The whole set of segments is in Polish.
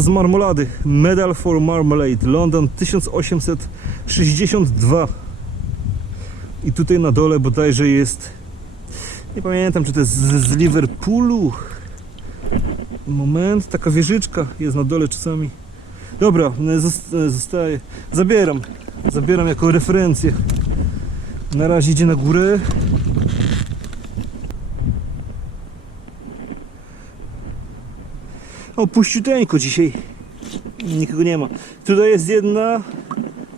Z marmolady. Medal for Marmalade. London 1862. I tutaj na dole bodajże jest... Nie pamiętam, czy to jest z, z Liverpoolu. Moment, taka wieżyczka jest na dole czasami. Dobra, zost- zostaje. Zabieram. Zabieram jako referencję. Na razie idzie na górę. O, puściuteńko dzisiaj. Nikogo nie ma. Tutaj jest jedna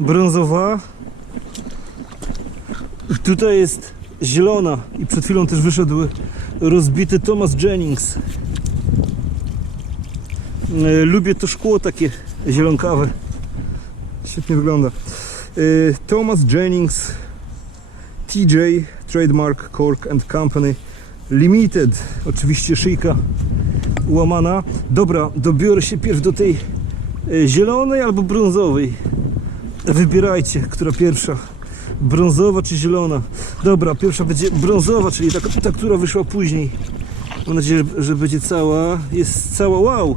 brązowa. Tutaj jest zielona. I przed chwilą też wyszedł rozbity Thomas Jennings. E, Lubię to szkło takie zielonkawe. Świetnie wygląda. E, Thomas Jennings TJ Trademark Cork and Company Limited. Oczywiście szyjka łamana. Dobra, dobiorę się pierw do tej e, zielonej albo brązowej. Wybierajcie, która pierwsza. Brązowa czy zielona? Dobra, pierwsza będzie brązowa, czyli ta, ta która wyszła później. Mam nadzieję, że- że będzie cała. Jest cała, wow!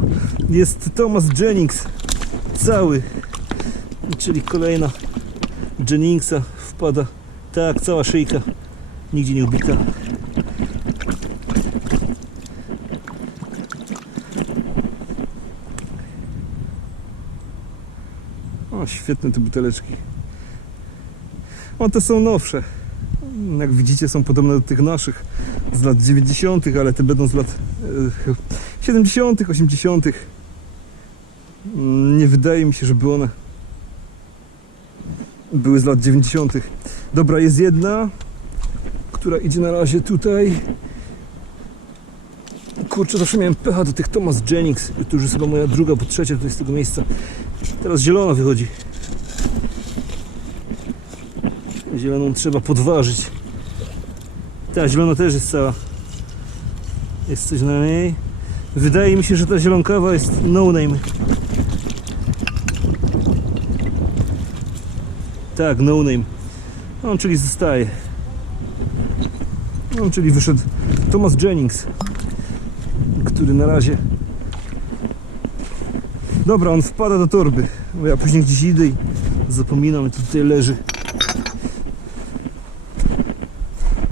Jest Thomas Jennings. Cały. Czyli kolejna Jenningsa wpada. Tak, cała szyjka. Nigdzie nie ubita. O, świetne te buteleczki. O, te są nowsze. Jak widzicie, są podobne do tych naszych z lat 90., ale te będą z lat e, 70., 80. Mm, Nie wydaje mi się, żeby one były z lat 90. Dobra, jest jedna, która idzie na razie tutaj. Kurczę, zawsze miałem pecha do tych Thomas Jennings. To już jest chyba moja druga, bo trzecia tutaj z tego miejsca. Teraz zielona wychodzi. Zieloną trzeba podważyć. Ta zielona też jest cała. Jest coś na niej. Wydaje mi się, że ta zielonkawa jest no name. Tak, no name. On czyli zostaje. On czyli wyszedł Thomas Jennings, który na razie. Dobra, on wpada do torby, bo ja później gdzieś idę i zapominam, i tutaj leży.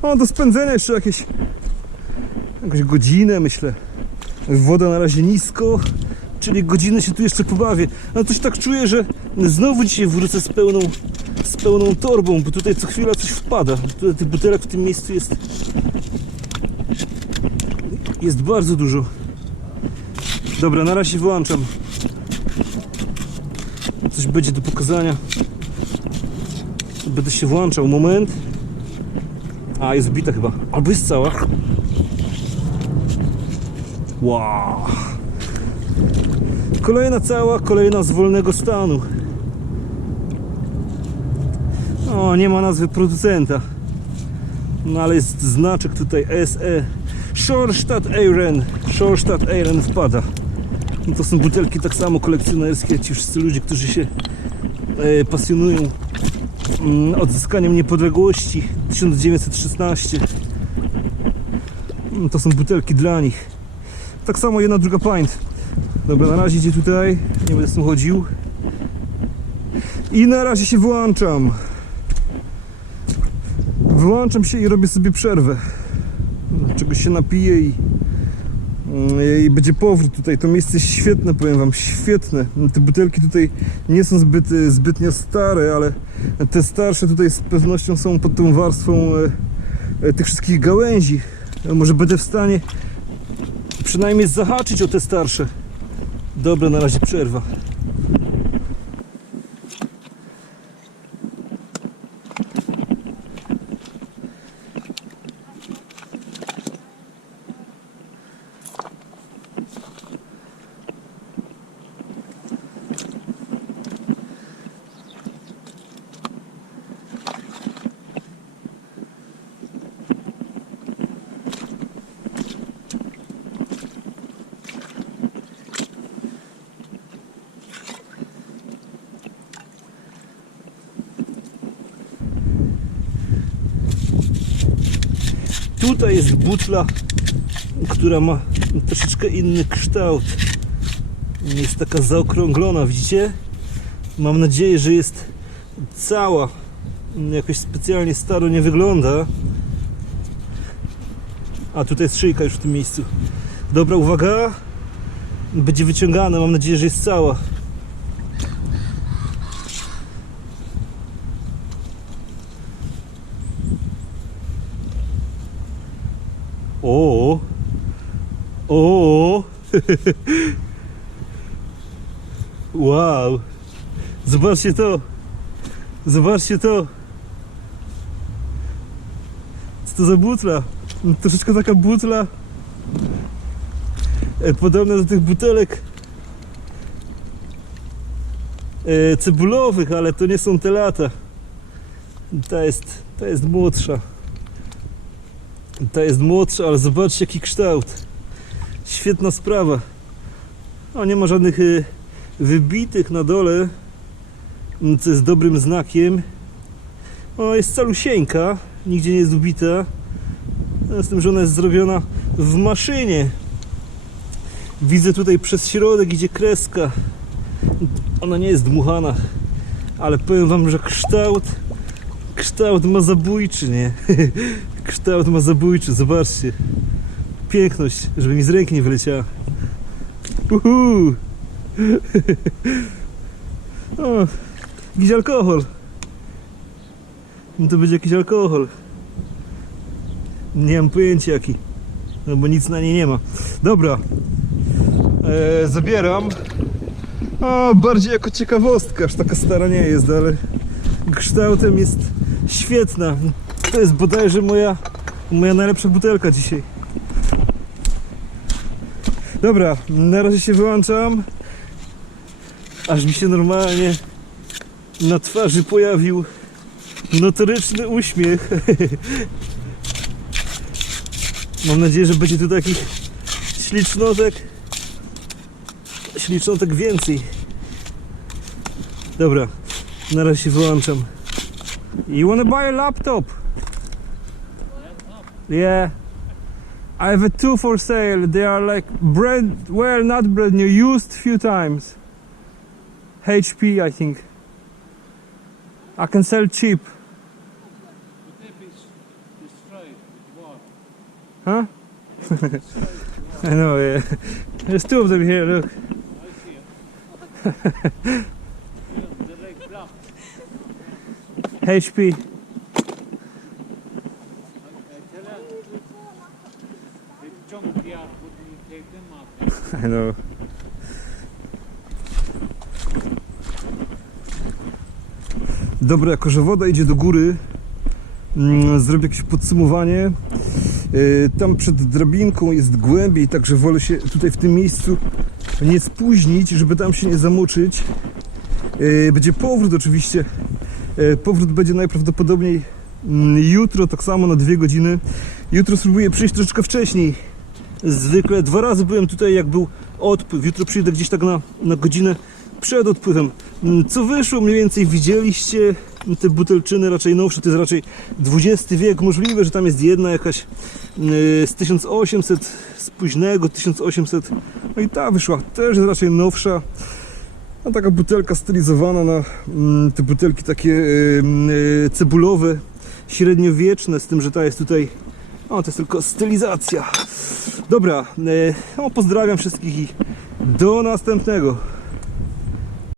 O, do spędzenia jeszcze jakieś jakąś godzinę, myślę. Woda na razie nisko, czyli godzinę się tu jeszcze pobawię. Ale coś tak czuję, że znowu dzisiaj wrócę z pełną, z pełną torbą, bo tutaj co chwila coś wpada. Tutaj tych butelek w tym miejscu jest jest bardzo dużo. Dobra, na razie wyłączam. Coś będzie do pokazania. Będę się włączał. Moment. A, jest bita chyba. Albo jest cała. Wow. Kolejna cała, kolejna z wolnego stanu. O, nie ma nazwy producenta. No ale jest znaczek tutaj SE. Shorstadt Eiren. Shorstadt Eiren wpada. No to są butelki tak samo kolekcjonerskie. Ci wszyscy ludzie, którzy się e, pasjonują mm, odzyskaniem niepodległości 1916. Mm, To są butelki dla nich. Tak samo jedna, druga pint. Dobra, na razie idzie tutaj. Nie będę z tym chodził. I na razie się wyłączam. Wyłączam się i robię sobie przerwę. Czegoś się napiję i, i będzie powrót tutaj. To miejsce jest świetne, powiem wam, świetne. Te butelki tutaj nie są zbyt, zbytnio stare, ale te starsze tutaj z pewnością są pod tą warstwą e, e, tych wszystkich gałęzi. E, Może będę w stanie przynajmniej zahaczyć o te starsze. Dobra, na razie przerwa. Tutaj jest butla, która ma troszeczkę inny kształt. Jest taka zaokrąglona, widzicie? Mam nadzieję, że jest cała. Jakoś specjalnie staro nie wygląda. A tutaj jest szyjka już w tym miejscu. Dobra, uwaga. Będzie wyciągana, mam nadzieję, że jest cała. O! O! Wow! Zobaczcie to! Zobaczcie to! Co to za butla? No, Troszeczkę taka butla e, podobna do tych butelek e, cebulowych, ale to nie są te lata. Ta jest, ta jest młodsza. Ta jest młodsza, ale zobaczcie jaki kształt. Świetna sprawa. O, nie ma żadnych y, wybitych na dole, m, co jest dobrym znakiem. O, jest calusieńka, nigdzie nie jest ubita. A Z tym, że ona jest zrobiona w maszynie. Widzę tutaj przez środek idzie kreska. Ona nie jest dmuchana, ale powiem wam, że kształt kształt ma zabójczy, nie? kształt ma zabójczy, zobaczcie. Piękność, żeby mi z ręki nie wyleciała. Uhu. o, jakiś alkohol. No to będzie jakiś alkohol. Nie mam pojęcia jaki. No bo nic na niej nie ma. Dobra. E, zabieram. Bardziej jako ciekawostka, aż taka stara nie jest, ale kształtem jest świetna. To jest bodajże moja, moja najlepsza butelka dzisiaj. Dobra, na razie się wyłączam. Aż mi się normalnie na twarzy pojawił notoryczny uśmiech. Mam nadzieję, że będzie tu takich ślicznotek. Ślicznotek więcej. Dobra, na razie się wyłączam. You wanna buy a laptop? Yeah. I have a two for sale. They are like brand, well, not brand new, used few times. HP, I think. I can sell cheap. The tip is destroyed with war. Huh? I know, yeah. There's two of them here, look. HP. I know. Dobra, jako że woda idzie do góry, mm, zrobię jakieś podsumowanie. Yy, Tam przed drabinką jest głębiej, także wolę się tutaj w tym miejscu nie spóźnić, żeby tam się nie zamoczyć. Yy, Będzie powrót oczywiście. Yy, Powrót będzie najprawdopodobniej mm, jutro, tak samo na dwie godziny. Jutro spróbuję przyjść troszeczkę wcześniej. Zwykle dwa razy byłem tutaj, jak był odpływ. Jutro przyjdę gdzieś tak na, na godzinę przed odpływem. Mm, Co wyszło mniej więcej widzieliście. Te butelczyny raczej nowsze, to jest raczej XX wiek. Możliwe, że tam jest jedna jakaś yy, z 1800, z późnego 1800. No i ta wyszła też jest raczej nowsza. A taka butelka stylizowana na mm, te butelki takie yy, yy, cebulowe, średniowieczne, z tym, że ta jest tutaj. O, to jest tylko stylizacja. Dobra, e, no, pozdrawiam wszystkich i do następnego.